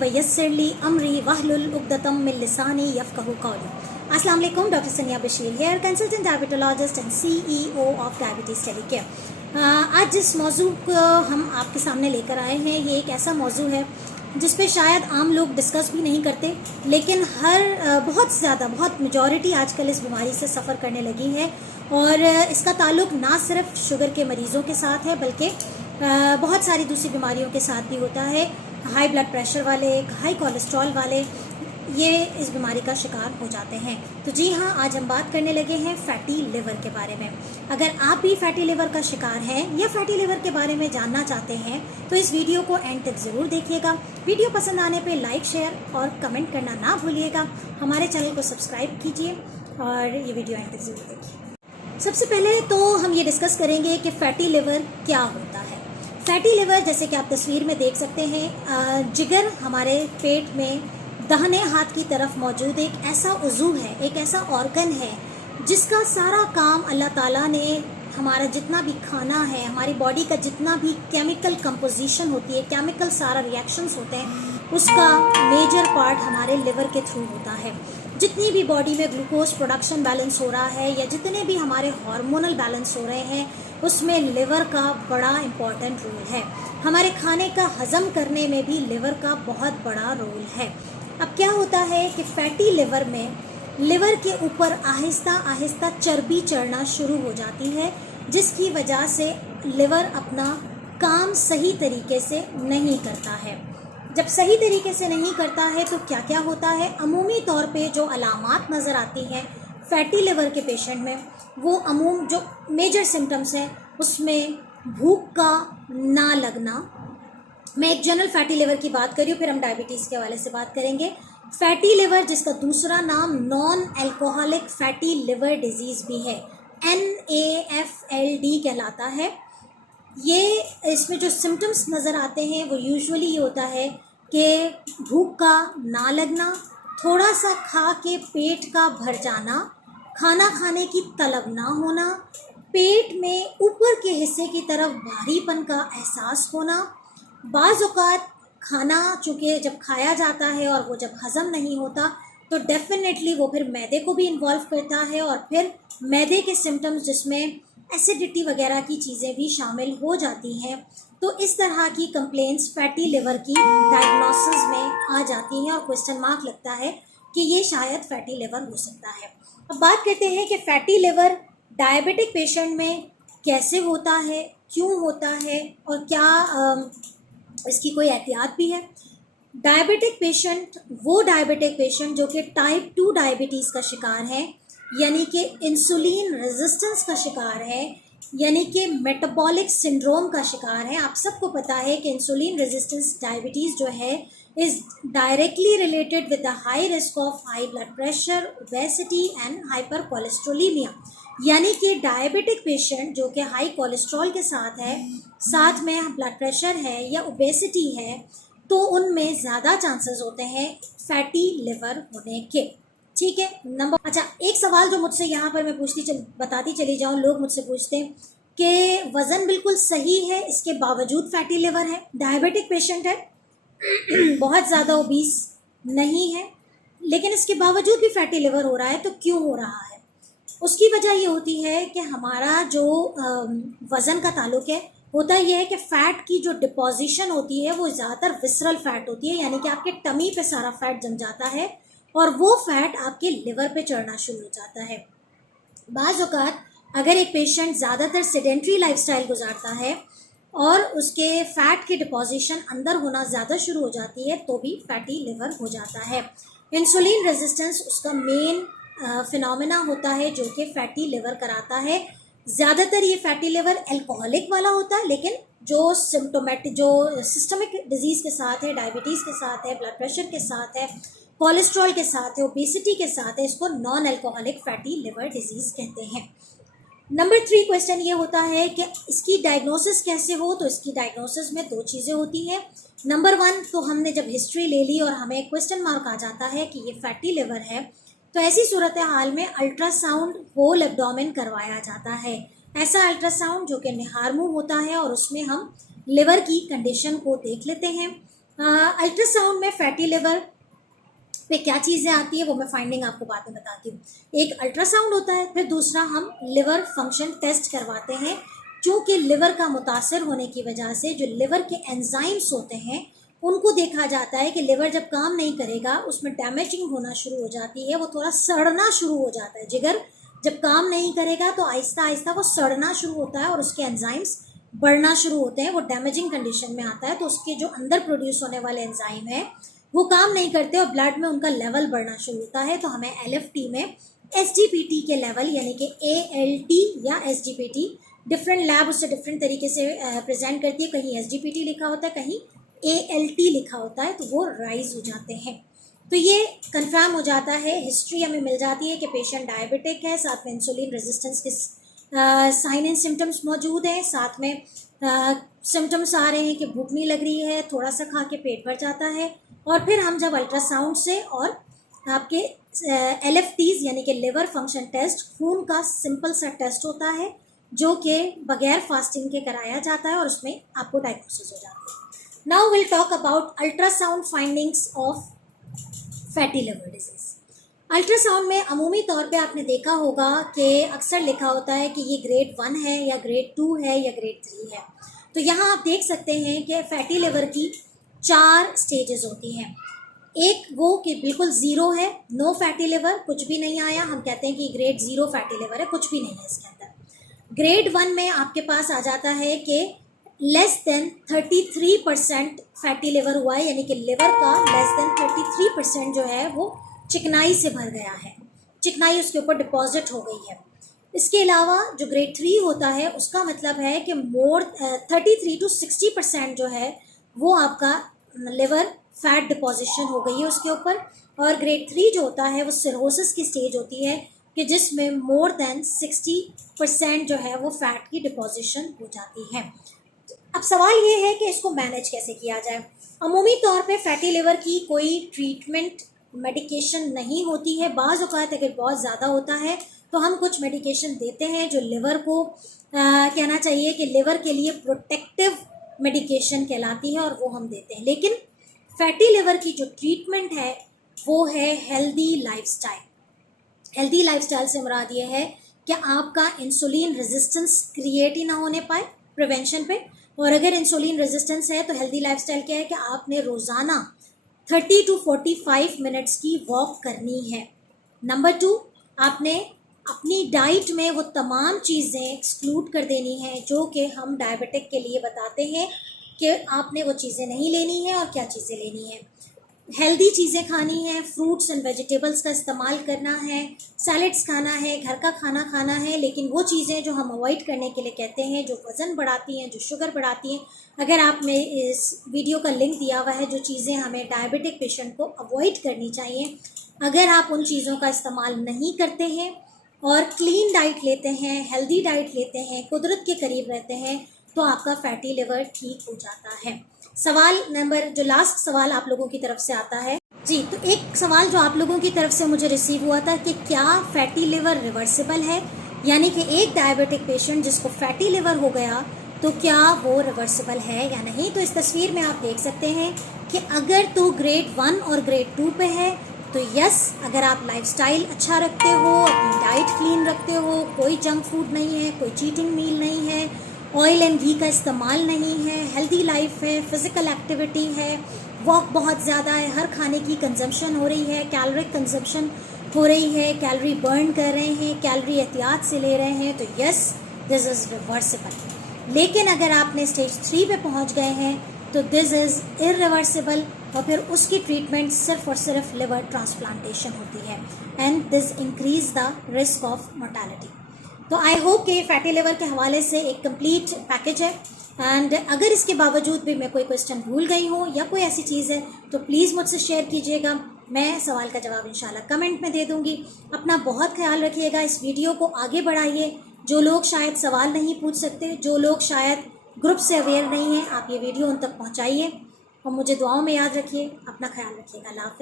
वयस्सिरली अमरी वहलुल उक़दतम मिन लिसानी यफ़क़हू क़ौली। अस्सलाम वालेकुम, doctor Saniya Bashir here, consultant diabetologist and CEO of diabetes telecare. आज जिस मौजू को हम आपके सामने लेकर आए हैं, ये एक ऐसा मौजू है जिस पे शायद आम लोग डिस्कस भी नहीं करते, लेकिन बहुत मेजॉरिटी आजकल इस बीमारी से सफ़र करने लगी है। और इसका ताल्लुक़ ना सिर्फ शुगर के मरीज़ों के साथ है, बल्कि बहुत सारी दूसरी बीमारियों के साथ भी होता है। हाई ब्लड प्रेशर वाले, हाई कोलेस्ट्रॉल वाले ये इस बीमारी का शिकार हो जाते हैं। तो जी हाँ, आज हम बात करने लगे हैं फैटी लिवर के बारे में। अगर आप भी फैटी लिवर का शिकार हैं या फैटी लिवर के बारे में जानना चाहते हैं तो इस वीडियो को एंड तक ज़रूर देखिएगा। वीडियो पसंद आने पे लाइक, शेयर और कमेंट करना ना भूलिएगा। हमारे चैनल को सब्सक्राइब कीजिए और ये वीडियो एंड तक ज़रूर देखिए। सबसे पहले तो हम ये डिस्कस करेंगे कि फैटी लिवर क्या होता है। फैटी लिवर, जैसे कि आप तस्वीर में देख सकते हैं, जिगर हमारे पेट में दाहिने हाथ की तरफ मौजूद एक ऐसा उज़ू है, एक ऐसा ऑर्गन है जिसका सारा काम अल्लाह ताला ने हमारा जितना भी खाना है, हमारी बॉडी का जितना भी केमिकल कंपोजिशन होती है, केमिकल सारा रिएक्शंस होते हैं, उसका मेजर पार्ट हमारे लिवर के थ्रू होता है। जितनी भी बॉडी में ग्लूकोज प्रोडक्शन बैलेंस हो रहा है या जितने भी हमारे हार्मोनल बैलेंस हो रहे हैं, उसमें लिवर का बड़ा इम्पॉर्टेंट रोल है। हमारे खाने का हज़म करने में भी लिवर का बहुत बड़ा रोल है। अब क्या होता है कि फैटी लिवर में लिवर के ऊपर आहिस्ता आहिस्ता चर्बी चढ़ना शुरू हो जाती है, जिसकी वजह से लिवर अपना काम सही तरीके से नहीं करता है। जब सही तरीके से नहीं करता है तो क्या क्या होता है? अमूमी तौर पे जो अलामात नज़र आती हैं फैटी लिवर के पेशेंट में, वो जो मेजर सिम्टम्स हैं उसमें भूख का ना लगना। मैं एक जनरल फैटी लिवर की बात कर रही हूँ, फिर हम डायबिटीज़ के हवाले से बात करेंगे। फैटी लिवर, जिसका दूसरा नाम non alcoholic fatty liver disease भी है, NAFLD कहलाता है। ये इसमें जो सिम्टम्स नज़र आते हैं वो यूजुअली ये होता है कि भूख का ना लगना, थोड़ा सा खा के पेट का भर जाना, खाना खाने की तलब ना होना, पेट में ऊपर के हिस्से की तरफ भारीपन का एहसास होना, बाज़ औक़ात खाना चूँकि जब खाया जाता है और वो जब हज़म नहीं होता तो डेफिनेटली वो फिर मैदे को भी इन्वॉल्व करता है और फिर मैदे के सिम्टम्स जिसमें एसिडिटी वगैरह की चीज़ें भी शामिल हो जाती हैं। तो इस तरह की कंप्लेंट्स फैटी लिवर की डायग्नोसिस में आ जाती हैं और क्वेश्चन मार्क लगता है कि ये शायद फैटी लिवर हो सकता है। अब बात करते हैं कि फैटी लिवर डायबिटिक पेशेंट में कैसे होता है, क्यों होता है और क्या इसकी कोई एहतियात भी है। डायबिटिक पेशेंट जो कि टाइप 2 डायबिटीज़ का शिकार है, यानी कि इंसुलिन रेजिस्टेंस का शिकार है, यानी कि मेटाबॉलिक सिंड्रोम का शिकार है। आप सबको पता है कि इंसुलिन रेजिस्टेंस डायबिटीज़ जो है is directly related with the high risk of high blood pressure, obesity and hyper cholesterolemia. यानी कि डायबिटिक पेशेंट जो कि हाई कोलेस्ट्रॉल के साथ है, साथ में ब्लड प्रेशर है या ओबेसिटी है, तो उनमें ज़्यादा चांसेस होते हैं फैटी लिवर होने के। ठीक है। अच्छा, एक सवाल जो मुझसे यहाँ पर मैं बताती चली जाऊँ, लोग मुझसे पूछते हैं कि वज़न बिल्कुल सही है, इसके बावजूद फैटी लिवर है, डायबिटिक पेशेंट है, बहुत ज़्यादा ओबीस नहीं है, लेकिन इसके बावजूद भी फैटी लिवर हो रहा है, तो क्यों हो रहा है? उसकी वजह ये होती है कि हमारा जो वज़न का ताल्लुक है, होता यह है कि फ़ैट की जो डिपोजिशन होती है वो ज़्यादातर विसरल फ़ैट होती है, यानी कि आपके टमी पे सारा फ़ैट जम जाता है और वो फ़ैट आपके लिवर पे चढ़ना शुरू हो जाता है। बाज़ औक़ात अगर एक पेशेंट ज़्यादातर सेडेंट्री लाइफस्टाइल गुजारता है और उसके फ़ैट की डिपोजिशन अंदर होना ज़्यादा शुरू हो जाती है, तो भी फैटी लिवर हो जाता है। इंसुलिन रेजिस्टेंस उसका मेन फिनोमेना होता है जो कि फैटी लिवर कराता है। ज़्यादातर ये फैटी लिवर अल्कोहलिक वाला होता है, लेकिन जो सिस्टमिक डिजीज़ के साथ है, डायबिटीज़ के साथ है, ब्लड प्रेशर के साथ है, कोलेस्ट्रॉल के साथ है, ओबेसिटी के साथ है, इसको non alcoholic fatty liver disease कहते हैं। नंबर 3 क्वेश्चन ये होता है कि इसकी डायग्नोसिस कैसे हो। तो इसकी डायग्नोसिस में 2 चीज़ें होती हैं। नंबर 1, तो हमने जब हिस्ट्री ले ली और हमें क्वेश्चन मार्क आ जाता है कि ये फैटी लिवर है, तो ऐसी सूरत हाल में अल्ट्रासाउंड होल एब्डोमेन करवाया जाता है। ऐसा अल्ट्रासाउंड जो कि निहारमू होता है और उसमें हम लिवर की कंडीशन को देख लेते हैं। अल्ट्रासाउंड में फैटी लिवर पे क्या चीज़ें आती है वो मैं फाइंडिंग आपको बाद में बताती हूँ। एक अल्ट्रासाउंड होता है, फिर दूसरा हम लिवर फंक्शन टेस्ट करवाते हैं, क्योंकि लिवर का मुतासर होने की वजह से जो लिवर के एंजाइम्स होते हैं उनको देखा जाता है कि लिवर जब काम नहीं करेगा उसमें डैमेजिंग होना शुरू हो जाती है, वो थोड़ा सड़ना शुरू हो जाता है। जिगर जब काम नहीं करेगा तो आहिस्ता आहिस्ता वो सड़ना शुरू होता है और उसके एंजाइम्स बढ़ना शुरू होते हैं, वो डैमेजिंग कंडीशन में आता है। तो उसके जो अंदर प्रोड्यूस होने वाले एंजाइम है वो काम नहीं करते और ब्लड में उनका लेवल बढ़ना शुरू होता है। तो हमें LFT में SGPT के लेवल यानी कि ALT या SGPT, डिफरेंट लैब उससे डिफरेंट तरीके से प्रेजेंट करती है, कहीं SGPT लिखा होता है, कहीं ALT लिखा होता है, तो वो राइज हो जाते हैं। तो ये कंफर्म हो जाता है, हिस्ट्री हमें मिल जाती है कि पेशेंट डायबिटिक है, साथ में इंसुलिन रेजिस्टेंस के साइन एंड सिम्टम्स मौजूद हैं, साथ में सिम्टम्स आ रहे हैं कि भूख नहीं लग रही है, थोड़ा सा खा के पेट भर जाता है। और फिर हम जब अल्ट्रासाउंड से और आपके LFTs यानी कि लिवर फंक्शन टेस्ट, खून का सिंपल सा टेस्ट होता है जो कि बगैर फास्टिंग के कराया जाता है और उसमें आपको डायग्नोसिस हो जाती है। Now will talk about ultrasound findings of fatty liver disease. Ultrasound में अमूमी तौर पे आपने देखा होगा कि अक्सर लिखा होता है कि ये ग्रेड 1 है या ग्रेड 2 है या ग्रेड 3 है। तो यहाँ आप देख सकते हैं कि फैटी लिवर की 4 स्टेजेस होती हैं। एक वो कि बिल्कुल ज़ीरो है, नो फैटी लिवर, कुछ भी नहीं आया, हम कहते हैं कि ग्रेड 0 फैटी लिवर है, कुछ भी नहीं है इसके अंदर। ग्रेड 1 में आपके पास आ जाता है कि लेस देन 33% फैटी लिवर हुआ है, यानी कि लिवर का लेस देन 33% जो है वो चिकनाई से भर गया है, चिकनाई उसके ऊपर डिपॉजिट हो गई है। इसके अलावा जो ग्रेड 3 होता है उसका मतलब है कि मोर 33 to 60% जो है वो आपका लिवर फैट डिपॉजिशन हो गई है उसके ऊपर। और ग्रेड 3 जो होता है वो सिरोसिस की स्टेज होती है कि जिसमें मोर देन 60% जो है वो फैट की डिपॉजिशन हो जाती है। अब सवाल ये है कि इसको मैनेज कैसे किया जाए। अमूमी तौर पे फैटी लिवर की कोई ट्रीटमेंट मेडिकेशन नहीं होती है। बाज़ औक़ात अगर बहुत ज़्यादा होता है तो हम कुछ मेडिकेशन देते हैं जो लिवर को कहना चाहिए कि लिवर के लिए प्रोटेक्टिव मेडिकेशन कहलाती है और वो हम देते हैं। लेकिन फैटी लिवर की जो ट्रीटमेंट है वो है हेल्दी लाइफस्टाइल। हेल्दी लाइफस्टाइल से मुराद ये है कि आपका इंसुलिन रेजिस्टेंस क्रिएट ही ना होने पाए प्रिवेंशन पे। और अगर इंसुलिन रेजिस्टेंस है तो हेल्दी लाइफस्टाइल क्या है कि आपने रोज़ाना 30 to 45 मिनट्स की वॉक करनी है। नंबर 2, आपने अपनी डाइट में वो तमाम चीज़ें एक्सक्लूड कर देनी है जो कि हम डायबिटिक के लिए बताते हैं कि आपने वो चीज़ें नहीं लेनी है और क्या चीज़ें लेनी है। हेल्दी चीज़ें खानी है, फ्रूट्स एंड वेजिटेबल्स का इस्तेमाल करना है, सैलड्स खाना है, घर का खाना खाना है। लेकिन वो चीज़ें जो हम अवॉइड करने के लिए कहते हैं, जो वज़न बढ़ाती हैं, जो शुगर बढ़ाती हैं, अगर आपने इस वीडियो का लिंक दिया हुआ है, जो चीज़ें हमें डायबिटिक पेशेंट को अवॉइड करनी चाहिए, अगर आप उन चीज़ों का इस्तेमाल नहीं करते हैं और क्लीन डाइट लेते हैं, हेल्दी डाइट लेते हैं, कुदरत के करीब रहते हैं, तो आपका फैटी लिवर ठीक हो जाता है। सवाल नंबर जो लास्ट सवाल आप लोगों की तरफ से आता है जी, तो एक सवाल जो आप लोगों की तरफ से मुझे रिसीव हुआ था कि क्या फैटी लिवर रिवर्सिबल है, यानी कि एक डायबिटिक पेशेंट जिसको फैटी लिवर हो गया तो क्या वो रिवर्सिबल है या नहीं। तो इस तस्वीर में आप देख सकते हैं कि अगर तो ग्रेड 1 और ग्रेड 2 पे है तो यस, अगर आप लाइफस्टाइल अच्छा रखते हो, अपनी डाइट क्लीन रखते हो, कोई जंक फूड नहीं है, कोई चीटिंग मील नहीं है, ऑयल एंड घी का इस्तेमाल नहीं है, हेल्दी लाइफ है, फिज़िकल एक्टिविटी है, वॉक बहुत ज़्यादा है, हर खाने की कंजम्पशन हो रही है, कैलोरिक कंजम्पशन हो रही है, कैलोरी बर्न कर रहे हैं, कैलोरी एहतियात से ले रहे हैं, तो यस दिस इज़ रिवर्सिबल। लेकिन अगर आपने स्टेज 3 पे पहुंच गए हैं तो दिस इज़ इरिवर्सिबल और फिर उसकी ट्रीटमेंट सिर्फ और सिर्फ लिवर ट्रांसप्लांटेशन होती है and this increase the risk of mortality. तो आई होप कि फैटी लिवर के हवाले से एक कंप्लीट पैकेज है। एंड अगर इसके बावजूद भी मैं कोई क्वेश्चन भूल गई हूँ या कोई ऐसी चीज़ है तो प्लीज़ मुझसे शेयर कीजिएगा, मैं सवाल का जवाब इंशाल्लाह कमेंट में दे दूँगी। अपना बहुत ख्याल रखिएगा, इस वीडियो को आगे बढ़ाइए। जो लोग शायद सवाल नहीं पूछ सकते, जो लोग शायद ग्रुप से अवेयर नहीं हैं, आप ये वीडियो उन तक पहुँचाइए और मुझे दुआओं में याद रखिए। अपना ख्याल रखिएगा। अल्लाह हाफ़िज़।